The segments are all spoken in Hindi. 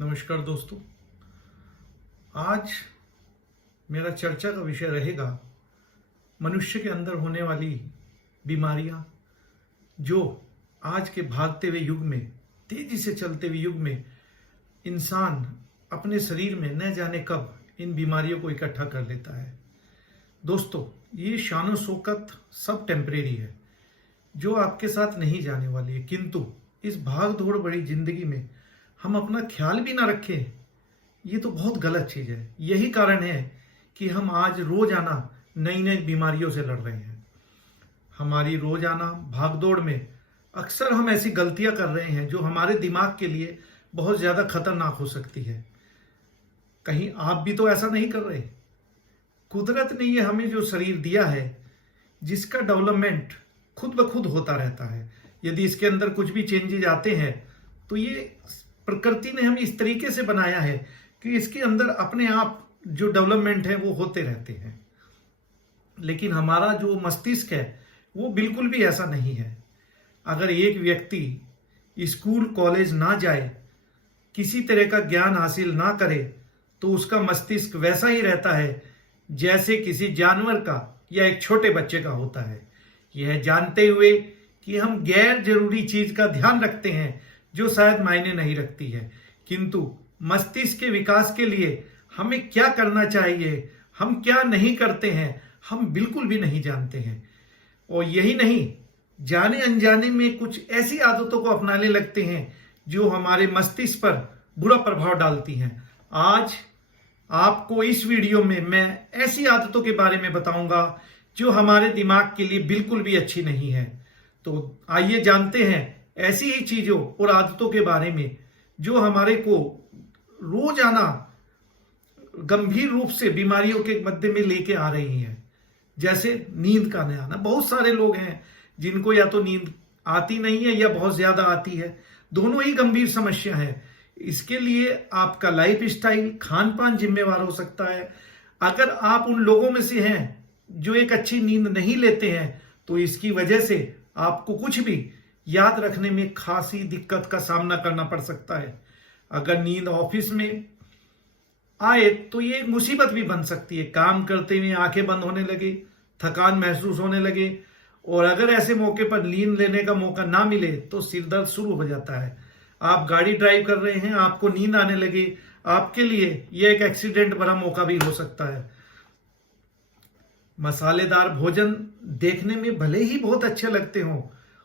नमस्कार दोस्तों। आज मेरा चर्चा का विषय रहेगा मनुष्य के अंदर होने वाली बीमारियां, जो आज के भागते हुए युग में, तेजी से चलते हुए युग में इंसान अपने शरीर में न जाने कब इन बीमारियों को इकट्ठा कर लेता है। दोस्तों, ये शानो शौकत सब टेम्परेरी है, जो आपके साथ नहीं जाने वाली है, किंतु इस भाग दौड़ बड़ी जिंदगी में हम अपना ख्याल भी ना रखें, ये तो बहुत गलत चीज है। यही कारण है कि हम आज रोजाना नई नई बीमारियों से लड़ रहे हैं। हमारी रोजाना भागदौड़ में अक्सर हम ऐसी गलतियां कर रहे हैं जो हमारे दिमाग के लिए बहुत ज्यादा खतरनाक हो सकती है। कहीं आप भी तो ऐसा नहीं कर रहे? कुदरत ने ये हमें जो शरीर दिया है, जिसका डेवलपमेंट खुद ब खुद होता रहता है, यदि इसके अंदर कुछ भी चेंजेज आते हैं तो ये प्रकृति ने हमें इस तरीके से बनाया है कि इसके अंदर अपने आप जो डेवलपमेंट है वो होते रहते हैं। लेकिन हमारा जो मस्तिष्क है वो बिल्कुल भी ऐसा नहीं है। अगर एक व्यक्ति स्कूल कॉलेज ना जाए, किसी तरह का ज्ञान हासिल ना करे, तो उसका मस्तिष्क वैसा ही रहता है जैसे किसी जानवर का या एक छोटे बच्चे का होता है। यह जानते हुए कि हम गैर जरूरी चीज का ध्यान रखते हैं जो शायद मायने नहीं रखती है, किंतु मस्तिष्क के विकास के लिए हमें क्या करना चाहिए, हम क्या नहीं करते हैं, हम बिल्कुल भी नहीं जानते हैं। और यही नहीं, जाने अनजाने में कुछ ऐसी आदतों को अपनाने लगते हैं जो हमारे मस्तिष्क पर बुरा प्रभाव डालती हैं। आज आपको इस वीडियो में मैं ऐसी आदतों के बारे में बताऊंगा जो हमारे दिमाग के लिए बिल्कुल भी अच्छी नहीं है। तो आइए जानते हैं ऐसी ही चीजों और आदतों के बारे में जो हमारे को रोजाना गंभीर रूप से बीमारियों के मध्य में लेके आ रही हैं। जैसे नींद का न आना। बहुत सारे लोग हैं जिनको या तो नींद आती नहीं है या बहुत ज्यादा आती है। दोनों ही गंभीर समस्या है। इसके लिए आपका लाइफ स्टाइल, खान पान जिम्मेवार हो सकता है। अगर आप उन लोगों में से हैं जो एक अच्छी नींद नहीं लेते हैं, तो इसकी वजह से आपको कुछ भी याद रखने में खासी दिक्कत का सामना करना पड़ सकता है। अगर नींद ऑफिस में आए तो ये एक मुसीबत भी बन सकती है। काम करते हुए आंखें बंद होने लगे, थकान महसूस होने लगे, और अगर ऐसे मौके पर नींद लेने का मौका ना मिले तो सिर दर्द शुरू हो जाता है। आप गाड़ी ड्राइव कर रहे हैं, आपको नींद आने लगे, आपके लिए यह एक एक्सीडेंट भरा मौका भी हो सकता है। मसालेदार भोजन देखने में भले ही बहुत अच्छे लगते हों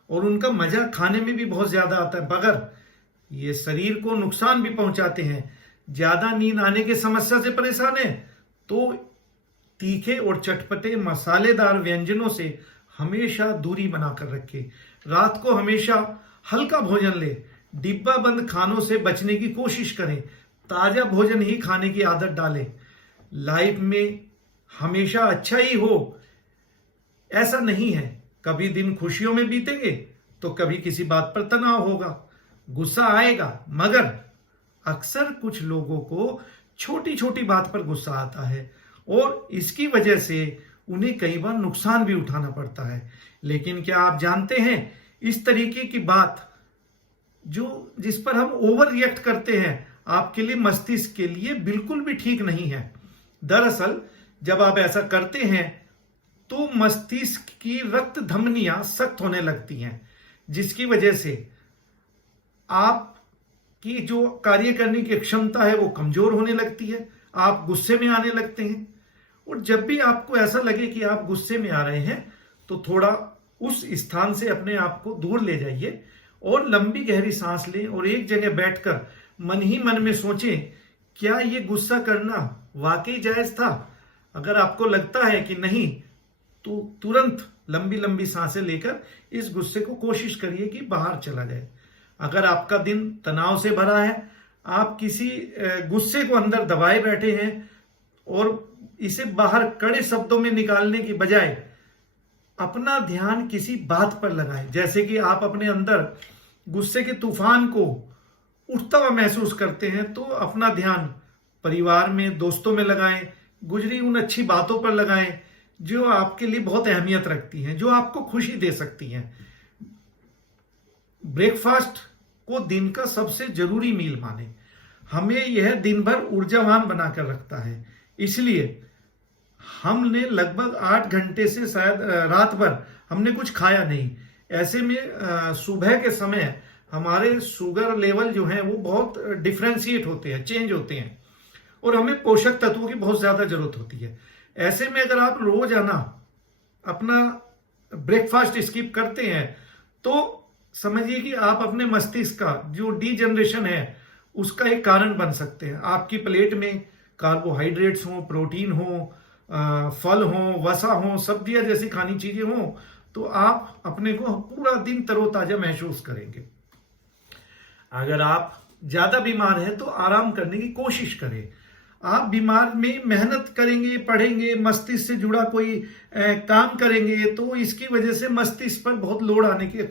और उनका मजा खाने में भी बहुत ज्यादा आता है, मगर ये शरीर को नुकसान भी पहुंचाते हैं। ज्यादा नींद आने की समस्या से परेशान है तो तीखे और चटपटे मसालेदार व्यंजनों से हमेशा दूरी बनाकर रखें। रात को हमेशा हल्का भोजन ले। डिब्बा बंद खानों से बचने की कोशिश करें। ताजा भोजन ही खाने की आदत डालें। लाइफ में हमेशा अच्छा ही हो ऐसा नहीं है। कभी दिन खुशियों में बीतेंगे तो कभी किसी बात पर तनाव होगा, गुस्सा आएगा, मगर अक्सर कुछ लोगों को छोटी छोटी बात पर गुस्सा आता है और इसकी वजह से उन्हें कई बार नुकसान भी उठाना पड़ता है। लेकिन क्या आप जानते हैं, इस तरीके की बात जिस पर हम ओवर रिएक्ट करते हैं, आपके लिए, मस्तिष्क के लिए बिल्कुल भी ठीक नहीं है। दरअसल जब आप ऐसा करते हैं तो मस्तिष्क की रक्त धमनियां सख्त होने लगती हैं, जिसकी वजह से आपकी जो कार्य करने की क्षमता है वो कमजोर होने लगती है। आप गुस्से में आने लगते हैं, और जब भी आपको ऐसा लगे कि आप गुस्से में आ रहे हैं तो थोड़ा उस स्थान से अपने आप को दूर ले जाइए और लंबी गहरी सांस लें और एक जगह बैठकर मन ही मन में सोचें, क्या ये गुस्सा करना वाकई जायज था? अगर आपको लगता है कि नहीं, तो तुरंत लंबी लंबी सांसें लेकर इस गुस्से को कोशिश करिए कि बाहर चला जाए। अगर आपका दिन तनाव से भरा है, आप किसी गुस्से को अंदर दबाए बैठे हैं और इसे बाहर कड़े शब्दों में निकालने की बजाय अपना ध्यान किसी बात पर लगाएं। जैसे कि आप अपने अंदर गुस्से के तूफान को उठता हुआ महसूस करते हैं, तो अपना ध्यान परिवार में, दोस्तों में लगाएं, गुजरी उन अच्छी बातों पर लगाएं जो आपके लिए बहुत अहमियत रखती हैं, जो आपको खुशी दे सकती हैं। ब्रेकफास्ट को दिन का सबसे जरूरी मील माने। हमें यह दिन भर ऊर्जावान बनाकर रखता है। इसलिए हमने लगभग 8 घंटे से शायद रात भर हमने कुछ खाया नहीं। ऐसे में सुबह के समय हमारे शुगर लेवल जो है वो बहुत डिफ्रेंशिएट होते हैं, चेंज होते हैं, और हमें पोषक तत्वों की बहुत ज्यादा जरूरत होती है। ऐसे में अगर आप रोजाना अपना ब्रेकफास्ट स्किप करते हैं तो समझिए कि आप अपने मस्तिष्क का जो डीजनरेशन है उसका एक कारण बन सकते हैं। आपकी प्लेट में कार्बोहाइड्रेट्स हो, प्रोटीन हो, फल हो, वसा हो, सब्जियां जैसी खानी चीजें हो, तो आप अपने को पूरा दिन तरोताजा महसूस करेंगे। अगर आप ज्यादा बीमार हैं तो आराम करने की कोशिश करें। आप बीमार में मेहनत करेंगे, पढ़ेंगे, मस्तिष्क से जुड़ा कोई काम करेंगे तो इसकी वजह से मस्तिष्क पर बहुत लोड आने की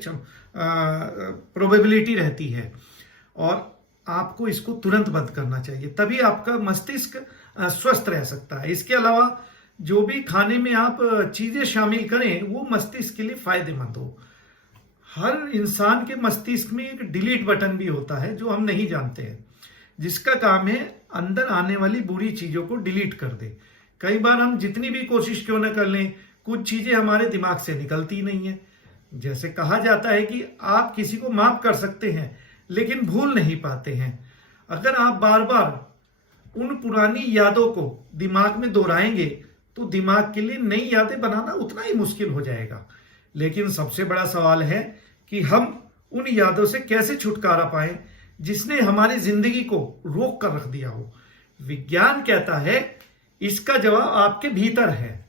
प्रोबेबिलिटी रहती है, और आपको इसको तुरंत बंद करना चाहिए, तभी आपका मस्तिष्क स्वस्थ रह सकता है। इसके अलावा जो भी खाने में आप चीजें शामिल करें वो मस्तिष्क के लिए फायदेमंद हो। हर इंसान के मस्तिष्क में एक डिलीट बटन भी होता है जो हम नहीं जानते हैं, जिसका काम है अंदर आने वाली बुरी चीजों को डिलीट कर दे। कई बार हम जितनी भी कोशिश क्यों न कर लें, कुछ चीजें हमारे दिमाग से निकलती नहीं है। जैसे कहा जाता है कि आप किसी को माफ कर सकते हैं लेकिन भूल नहीं पाते हैं। अगर आप बार बार उन पुरानी यादों को दिमाग में दोहराएंगे तो दिमाग के लिए नई यादें बनाना उतना ही मुश्किल हो जाएगा। लेकिन सबसे बड़ा सवाल है कि हम उन यादों से कैसे छुटकारा पाएं जिसने हमारी जिंदगी को रोक कर रख दिया हो। विज्ञान कहता है इसका जवाब आपके भीतर है।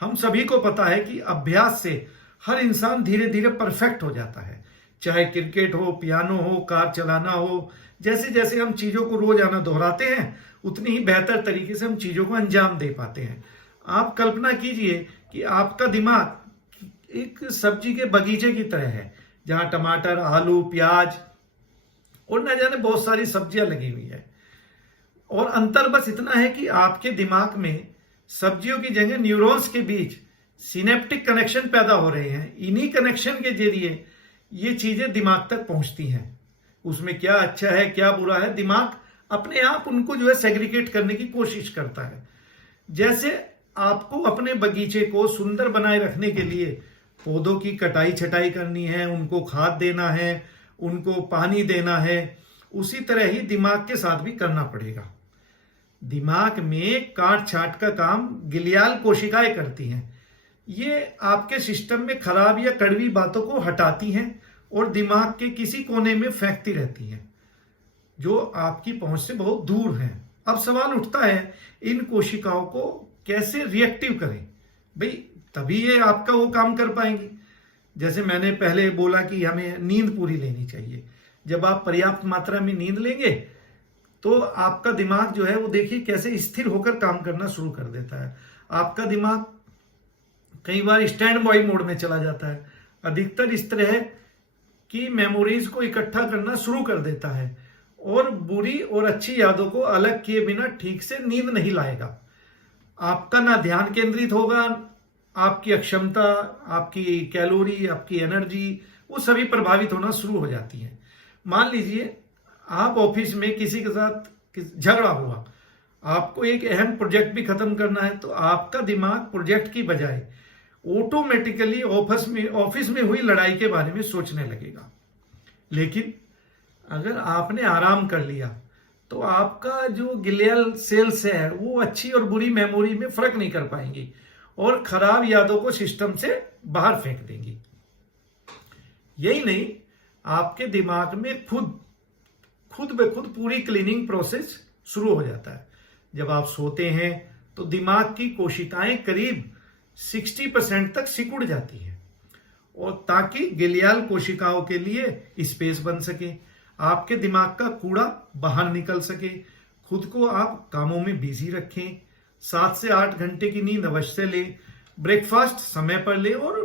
हम सभी को पता है कि अभ्यास से हर इंसान धीरे धीरे परफेक्ट हो जाता है। चाहे क्रिकेट हो, पियानो हो, कार चलाना हो, जैसे जैसे हम चीजों को रोजाना दोहराते हैं उतनी ही बेहतर तरीके से हम चीजों को अंजाम दे पाते हैं। आप कल्पना कीजिए कि आपका दिमाग एक सब्जी के बगीचे की तरह है जहां टमाटर, आलू, प्याज और न जाने बहुत सारी सब्जियां लगी हुई है, और अंतर बस इतना है कि आपके दिमाग में सब्जियों की जगह न्यूरॉन्स के बीच सिनेप्टिक कनेक्शन पैदा हो रहे हैं। इन्हीं कनेक्शन के जरिए ये चीजें दिमाग तक पहुंचती हैं। उसमें क्या अच्छा है, क्या बुरा है, दिमाग अपने आप उनको जो है सेग्रीगेट करने की कोशिश करता है। जैसे आपको अपने बगीचे को सुंदर बनाए रखने के लिए पौधों की कटाई छटाई करनी है, उनको खाद देना है, उनको पानी देना है, उसी तरह ही दिमाग के साथ भी करना पड़ेगा। दिमाग में काट छाट का काम गिलियाल कोशिकाएं करती हैं। ये आपके सिस्टम में खराब या कड़वी बातों को हटाती हैं और दिमाग के किसी कोने में फेंकती रहती हैं जो आपकी पहुंच से बहुत दूर हैं। अब सवाल उठता है इन कोशिकाओं को कैसे रिएक्टिव करें भाई, तभी ये आपका वो काम कर पाएंगी। जैसे मैंने पहले बोला कि हमें नींद पूरी लेनी चाहिए। जब आप पर्याप्त मात्रा में नींद लेंगे तो आपका दिमाग जो है वो देखिए कैसे स्थिर होकर काम करना शुरू कर देता है। आपका दिमाग कई बार स्टैंड बाय मोड में चला जाता है, अधिकतर इस तरह की मेमोरीज को इकट्ठा करना शुरू कर देता है और बुरी और अच्छी यादों को अलग किए बिना ठीक से नींद नहीं लाएगा। आपका ना ध्यान केंद्रित होगा, आपकी अक्षमता, आपकी कैलोरी, आपकी एनर्जी, वो सभी प्रभावित होना शुरू हो जाती है। मान लीजिए आप ऑफिस में किसी के साथ झगड़ा हुआ, आपको एक अहम प्रोजेक्ट भी खत्म करना है, तो आपका दिमाग प्रोजेक्ट की बजाय ऑटोमेटिकली ऑफिस में हुई लड़ाई के बारे में सोचने लगेगा। लेकिन अगर आपने आराम कर लिया तो आपका जो ग्लियल सेल्स है वो अच्छी और बुरी मेमोरी में फर्क नहीं कर पाएंगी और खराब यादों को सिस्टम से बाहर फेंक देंगी। यही नहीं, आपके दिमाग में खुद ब खुद पूरी क्लीनिंग प्रोसेस शुरू हो जाता है। जब आप सोते हैं तो दिमाग की कोशिकाएं करीब 60% तक सिकुड़ जाती हैं और ताकि गिलियाल कोशिकाओं के लिए स्पेस बन सके, आपके दिमाग का कूड़ा बाहर निकल सके। खुद को आप कामों में बिजी रखें, 7 से 8 घंटे की नींद अवश्य लें, ब्रेकफास्ट समय पर लें और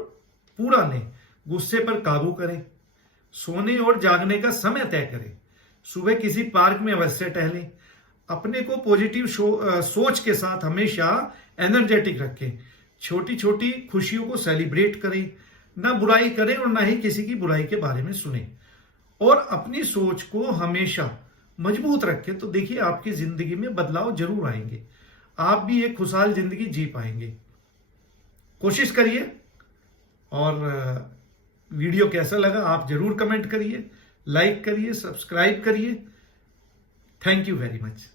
पूरा लें, गुस्से पर काबू करें, सोने और जागने का समय तय करें, सुबह किसी पार्क में अवश्य टहलें, अपने को पॉजिटिव सोच के साथ हमेशा एनर्जेटिक रखें, छोटी छोटी खुशियों को सेलिब्रेट करें, ना बुराई करें और ना ही किसी की बुराई के बारे में सुने, और अपनी सोच को हमेशा मजबूत रखें तो देखिए आपकी जिंदगी में बदलाव जरूर आएंगे, आप भी एक खुशहाल जिंदगी जी पाएंगे। कोशिश करिए। और वीडियो कैसा लगा आप जरूर कमेंट करिए, लाइक करिए, सब्सक्राइब करिए। Thank you very much.